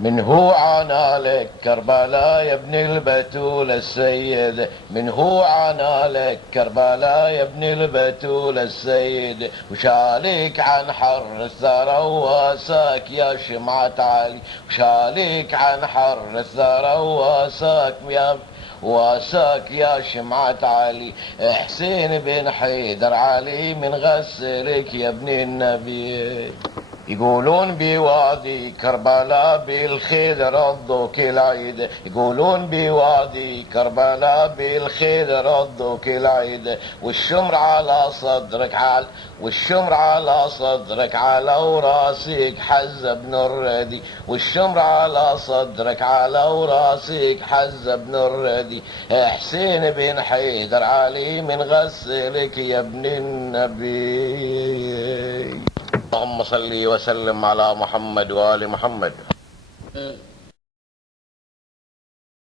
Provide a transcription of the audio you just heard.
من هو عانى لك كربلاء يا ابن البتول السيد، من هو عانى لك كربلاء يا ابن البتول السيد، وشاليك عن حر الثرى واساك يا شمعة علي، وشاليك عن حر الثرى واساك يا شمعة علي. حسين بن حيدر علي من غسلك يا ابن النبي. يقولون بوادي كربلاء بالخيل رضوك العيد، يقولون بوادي كربلاء بالخيل رضوك العيد، والشمر على صدرك والشمر على صدرك على وراسك حز بن الردي، والشمر على صدرك على وراسك حز بن الردي. حسين بن حيدر علي من غسلك يا ابن النبي. اللهم صل وسلم على محمد وآل محمد.